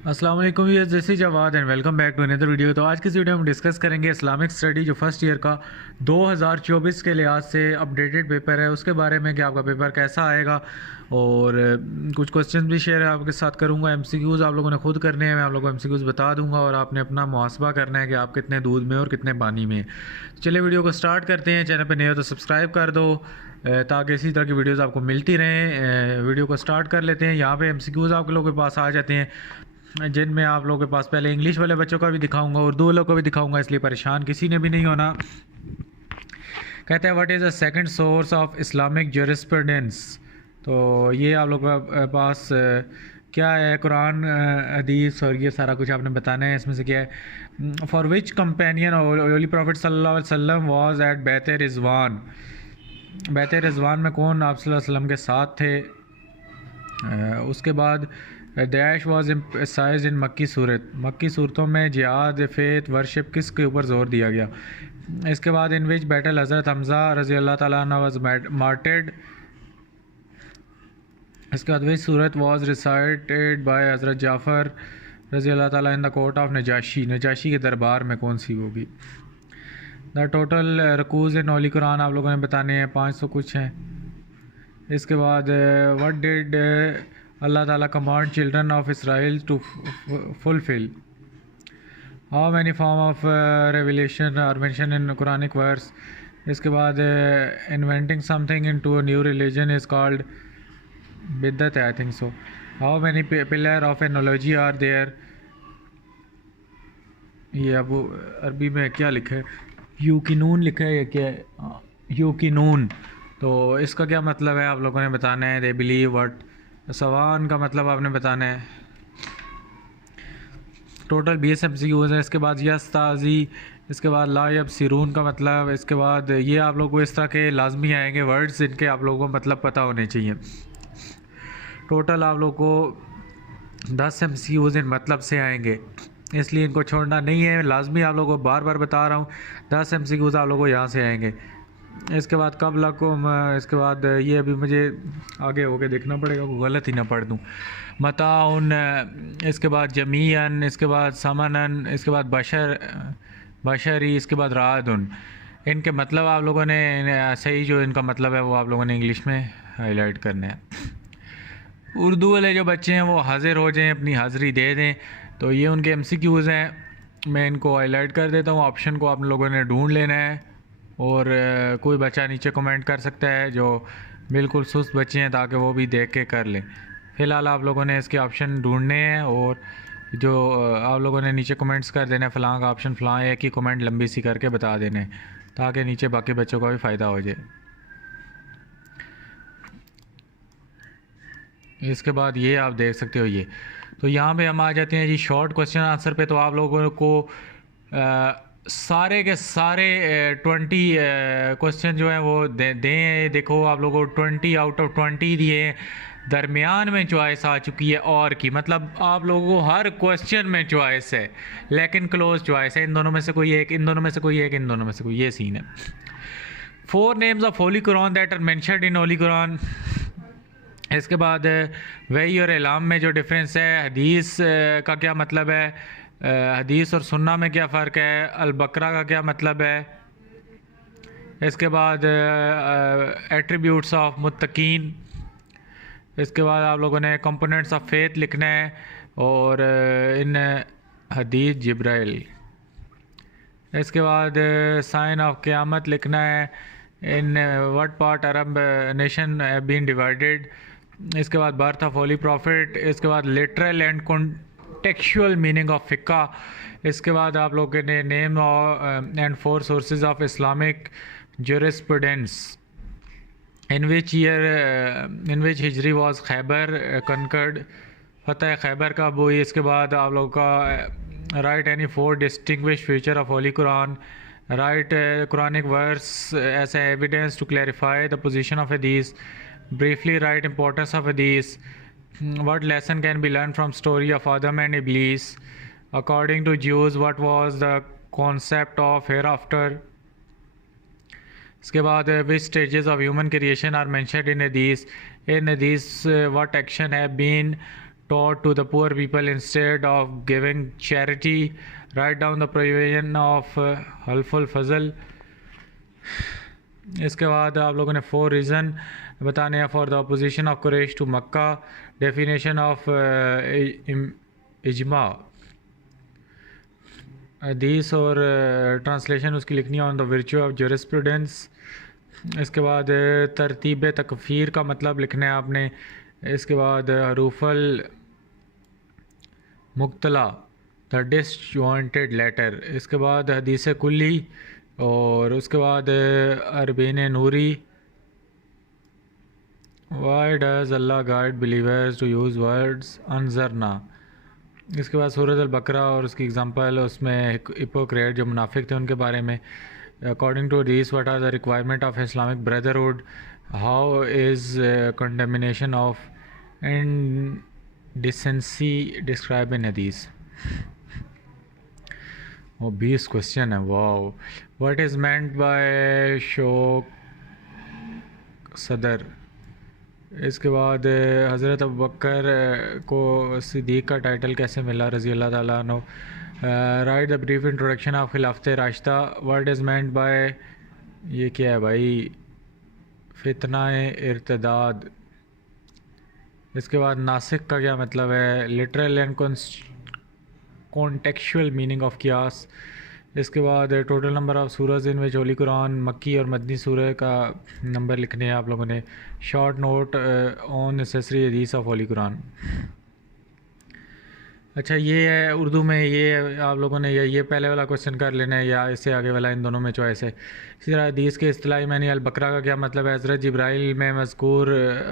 अस्सलाम वालेकुम, ये जैसी Jawad and welcome back to another video. तो आज की इस वीडियो में हम डिस्कस करेंगे इस्लामिक स्टडी जो फर्स्ट ईयर का 2024 के लिहाज से अपडेटेड पेपर है उसके बारे में कि आपका पेपर कैसा आएगा। और कुछ क्वेश्चन भी शेयर आपके साथ करूंगा। एमसीक्यूज़ आप लोगों ने खुद करने हैं, मैं आप लोगों को एमसीक्यूज़ बता दूंगा और आपने अपना मुहासबा करना है कि आप कितने दूध में और कितने पानी में। तो चलिए वीडियो को स्टार्ट करते हैं। चैनल पर नए हो तो सब्सक्राइब कर दो ताकि इसी तरह की वीडियोज़ आपको मिलती रहें। वीडियो को स्टार्ट कर लेते हैं। यहाँ पे एमसीक्यूज़ आप लोगों के पास आ जाते हैं जिनमें आप लोगों के पास पहले इंग्लिश वाले बच्चों का भी दिखाऊंगा, उर्दू वालों को भी दिखाऊंगा, इसलिए परेशान किसी ने भी नहीं होना। कहते हैं what is the second source of Islamic jurisprudence. तो ये आप लोगों के पास क्या है, कुरान, हदीस और ये सारा कुछ आपने बताना है। इसमें से क्या है, for which companion holy prophet सल्लल्लाहु अलैहि वसल्लम वाज एट बैत रिजवान। बैत रिजवान में कौन आप सल्लल्लाहु अलैहि वसल्लम के साथ थे। उसके बाद डैश वाज एम्फसाइज्ड इन मक्की सूरत। मक्की सूरतों में जिहाद, फेथ, वर्शिप किस के ऊपर जोर दिया गया। इसके बाद इन विच बैटल हज़रत हमज़ा रज़ी अल्लाह ताला अन्हु वाज मार्टेड। इसके बाद विच सूरत वाज रिसाइटेड बाय हज़रत जाफ़र रज़ी अल्लाह ताला in the court of Najashi. Najashi के दरबार में कौन सी होगी। The total रकूज़ in holy Quran आप लोगों ने बताने हैं, 500 कुछ हैं। इसके बाद व्हाट डिड अल्लाह ताला command children of Israel to fulfil. How many form of revelation are mention in Quranic verse. इसके बाद inventing something in to new religion is called बिद्दत है, I think so. How many pillar of analogy are there. ये अब अरबी में क्या लिखा है, यूकिनून लिखा है या क्या है, यूकिनून। तो इसका क्या मतलब है आप लोगों ने बताना है। They believe what. सवान का मतलब आपने बताना है। टोटल 20 एमसीक्यूज़ हैं। इसके बाद यस ताज़ी। इसके बाद ला यब सिरून का मतलब। इसके बाद ये आप लोगों को इस तरह के लाजमी आएंगे वर्ड्स जिनके आप लोगों को मतलब पता होने चाहिए। टोटल आप लोगों को 10 एमसीक्यूज़ इन मतलब से आएंगे, इसलिए इनको छोड़ना नहीं है। लाजमी आप लोगों को बार बार बता रहा हूँ, 10 एमसीक्यूज़ आप लोगों को यहाँ से आएंगे। इसके बाद कब लकुम। इसके बाद ये अभी मुझे आगे होके देखना पड़ेगा, वो गलत ही ना पढ़ दूँ। मताउन। इसके बाद जमीयन। इसके बाद समनन। इसके बाद बशरी। इसके बाद रादुन। इनके मतलब आप लोगों ने सही जो इनका मतलब है वो आप लोगों ने इंग्लिश में हाईलाइट करना है। उर्दू वाले जो बच्चे हैं वो हाजिर हो जाएं, अपनी हाज़िरी दे दें। तो ये उनके एमसीक्यूज़ हैं, मैं इनको हाईलाइट कर देता हूँ। ऑप्शन को आप लोगों ने ढूंढ लेना है और कोई बच्चा नीचे कमेंट कर सकता है जो बिल्कुल सुस्त बच्चे हैं, ताकि वो भी देख के कर लें। फ़िलहाल आप लोगों ने इसके ऑप्शन ढूंढने हैं और जो आप लोगों ने नीचे कमेंट्स कर देना है, फ़लाँ का ऑप्शन फ़लाँ, एक ही कमेंट लंबी सी करके बता देना है ताकि नीचे बाकी बच्चों का भी फ़ायदा हो जाए। इसके बाद ये आप देख सकते हो ये। तो यहाँ पे हम आ जाते हैं जी शॉर्ट क्वेश्चन आंसर पे। तो आप लोगों को सारे के सारे 20 क्वेश्चन जो हैं वो दें। देखो आप लोगों को 20 आउट ऑफ 20 दिए हैं। दरमियान में चॉइस आ चुकी है और की मतलब आप लोगों को हर क्वेश्चन में चॉइस है, लेकिन क्लोज चॉइस है। इन दोनों में से कोई एक, इन दोनों में से कोई एक, इन दोनों में से कोई, ये सीन है। 4 names of holy Quran that are mentioned in holy Quran. इसके बाद वही और इलाम में जो डिफरेंस है। हदीस का क्या मतलब है, हदीस और सुन्ना में क्या फ़र्क है। अल बकरा का क्या मतलब है। इसके बाद एट्रीब्यूट्स ऑफ मुत्तकीन। इसके बाद आप लोगों ने कंपोनेंट्स ऑफ फेथ लिखना है और इन हदीस जिब्राइल। इसके बाद साइन ऑफ क़यामत लिखना है। In what part Arab nation been divided. इसके बाद बर्थ ऑफ होली प्रॉफिट। इसके बाद literal and contextual meaning of फ़िक़्हा। इसके बाद आप लोगों ने name and 4 sources of Islamic jurisprudence. In which year in which हिजरी वाज खैबर कनकर्ड। फतह खैबर का वो। इसके बाद आप लोगों का write any 4 distinguish feature of holy Quran. Write Quranic verse as evidence to clarify the position of हदीस। Briefly write importance of hadith. What lesson can be learned from story of Adam and Iblis? According to Jews, what was the concept of hereafter? इसके बाद which stages of human creation are mentioned in hadith? In hadith, what action have been taught to the poor people instead of giving charity. Write down the provision of helpful fazl. इसके बाद आप लोगों ने 4 reason बताने हैं for the opposition of Quraish to Mecca. Definition of इजमा हदीस और ट्रांसलेशन उसकी लिखनी है on the virtue of jurisprudence. इसके बाद तरतीब तकफ़ीर का मतलब लिखना है आपने. इसके बाद हरूफल मुक्तला द डिसजॉइंटेड लेटर. इसके बाद हदीस कुल्ली और उसके बाद अरबीन नूरी. Why does Allah guide believers to use words अनजरना. इसके बाद सूरत अल-बकरा और उसकी एग्जांपल उसमें हिपोक्रेट जो मुनाफिक थे उनके बारे में. According to this what are the requirement of Islamic brotherhood. How is condemnation of indecency describe in हदीस. वो 20 क्वेश्चन है. Wow. What is meant by शोक सदर. इसके बाद हज़रत अबू बकर को सिद्दीक़ का टाइटल कैसे मिला रज़ी अल्लाह ताला अन्हु. Write the brief introduction of खिलाफत राशिदा. व्हाट इज़ मेंट बाय ये क्या है भाई फितना इर्तिदाद. इसके बाद नासिक का क्या मतलब है. Literal and contextual meaning of कियास. इसके बाद टोटल नंबर ऑफ सूरज इन विच होली कुरान मक्की और मदनी सूरह का नंबर लिखने हैं आप लोगों ने. शॉर्ट नोट ऑन नेसेसरी हदीस ऑफ होली कुरान. अच्छा ये है उर्दू में. ये आप लोगों ने ये पहले वाला क्वेश्चन कर लेना है या इससे आगे वाला, इन दोनों में चॉइस है. इसी तरह हदीस के इस्तिलाही मैंने अल-बकरा का क्या मतलब है. हज़रत जिब्राइल में मज़कूर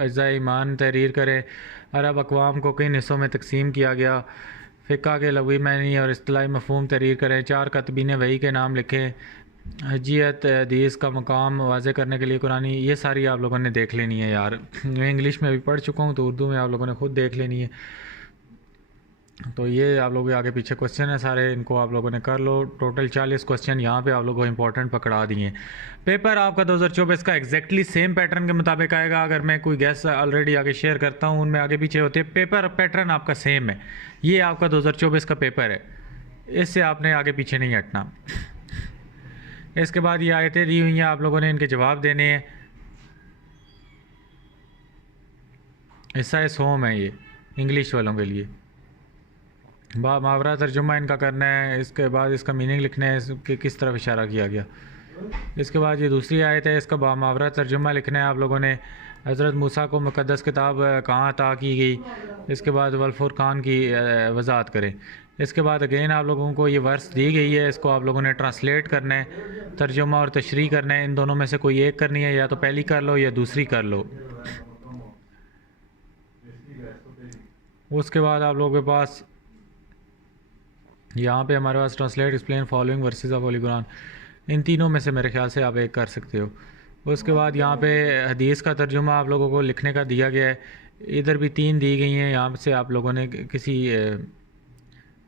अज्ज़ा ईमान तहरीर करे. अरब अक़वाम को किन हिस्सों में तकसीम किया गया. फ़िक़्ह के लग़वी मानी और इस्तिलाही मफ़हूम तहरीर करें. 4 कतबीन वही के नाम लिखें. हज्जियत हदीस का मकाम वाज़े करने के लिए कुरानी. ये सारी आप लोगों ने देख लेनी है यार. मैं इंग्लिश में भी पढ़ चुका हूँ तो उर्दू में आप लोगों ने ख़ुद देख लेनी है. तो ये आप लोगों के आगे पीछे क्वेश्चन है सारे, इनको आप लोगों ने कर लो. टोटल 40 क्वेश्चन यहाँ पे आप लोगों को इंपॉर्टेंट पकड़ा दिए. पेपर आपका 2024 का एग्जैक्टली सेम पैटर्न के मुताबिक आएगा. अगर मैं कोई गैस ऑलरेडी आगे शेयर करता हूँ उनमें आगे पीछे होते हैं. पेपर पैटर्न आपका सेम है. ये आपका 2024 का पेपर है, इससे आपने आगे पीछे नहीं हटना. इसके बाद ये आयतें दी हुई हैं, आप लोगों ने इनके जवाब देने हैं. हिस्सा सोम है ये इंग्लिश वालों के लिए. मुहावरा तर्जुमा इनका करना है. इसके बाद इसका मीनिंग लिखना है कि किस तरफ इशारा किया गया. इसके बाद ये दूसरी आयत है, इसका मुहावरा तर्जुमा लिखना है आप लोगों ने. हज़रत मूसा को मुक़द्दस किताब कहाँ अता की गई. इसके बाद वल फुरक़ान की वज़ाहत करें. इसके बाद अगेन आप लोगों को ये वर्स दी गई है, इसको आप लोगों ने ट्रांसलेट करना है, तर्जुमा और तशरीह करना है. इन दोनों में से कोई एक करनी है, या तो पहली कर लो या दूसरी कर लो. उसके बाद आप लोगों के पास यहाँ पे हमारे पास translate explain following verses of holy Quran. इन तीनों में से मेरे ख्याल से आप एक कर सकते हो. उसके बाद यहाँ पे हदीस का तर्जुमा आप लोगों को लिखने का दिया गया है. इधर भी 3 दी गई हैं. यहाँ से आप लोगों ने किसी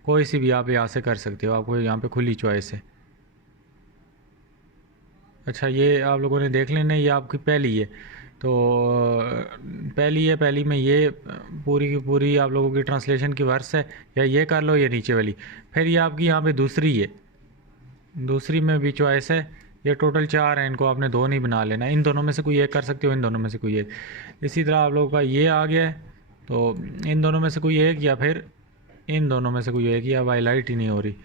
कोई सी भी आप यहाँ से कर सकते हो. आपको यहाँ पे खुली चॉइस है. अच्छा ये आप लोगों ने देख लेना, ये आपकी पहली है तो पहली है. पहली में ये पूरी की पूरी आप लोगों की ट्रांसलेशन की वर्स है, या ये कर लो या नीचे वाली. फिर ये आपकी यहाँ पे दूसरी है, दूसरी में भी चॉइस है. ये टोटल 4 हैं, इनको आपने 2 नहीं बना लेना. इन दोनों में से कोई एक कर सकते हो, इन दोनों में से कोई एक. इसी तरह आप लोगों का ये आ गया है, तो इन दोनों में से कोई एक या फिर इन दोनों में से कोई एक. या हाईलाइट ही नहीं हो रही.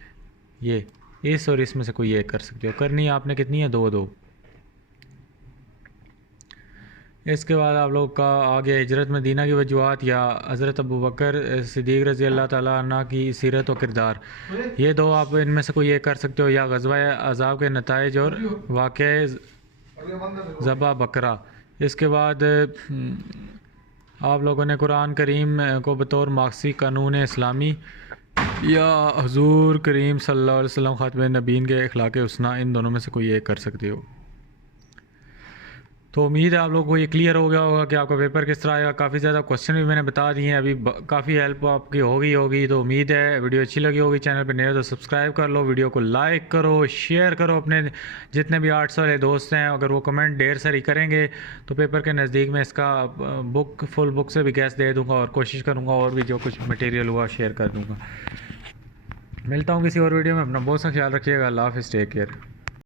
ये इस और इसमें से कोई एक कर सकते हो. करनी है आपने कितनी है, 2-2. इसके बाद आप लोग का आ गया हिजरत मदीना की वजूहात या हज़रत अबू बकर सिद्दीक़ रज़ी अल्लाह ताला अन्हु की सीरत और किरदार. ये 2 आप इनमें से कोई एक कर सकते हो. या ग़ज़वा अज़ाब के नताइज और वाक़या ज़बा बकरा. इसके बाद आप लोगों ने कुरान करीम को बतौर मार्क्सी कानून इस्लामी या हुज़ूर करीम सल्लल्लाहु अलैहि वसल्लम ख़ातमुन नबीय्यीन के अखलाक़ हुस्ना, इन दोनों में से कोई एक कर सकते हो. तो उम्मीद है आप लोगों को ये क्लियर हो गया होगा कि आपका पेपर किस तरह आएगा। काफ़ी ज़्यादा क्वेश्चन भी मैंने बता दिए हैं, अभी काफ़ी हेल्प आपकी होगी। तो उम्मीद है वीडियो अच्छी लगी होगी। चैनल पर नए हो तो सब्सक्राइब कर लो, वीडियो को लाइक करो, शेयर करो अपने जितने भी आर्ट्स वाले दोस्त हैं। अगर वो कमेंट ढेर सारी करेंगे तो पेपर के नज़दीक में इसका फुल बुक से भी गैस दे दूँगा और कोशिश करूँगा और भी जो कुछ मटेरियल हुआ शेयर कर दूँगा। मिलता हूँ किसी और वीडियो में। अपना बहुत सा ख्याल रखिएगा। अल्लाह हाफ़िज़, टेक केयर।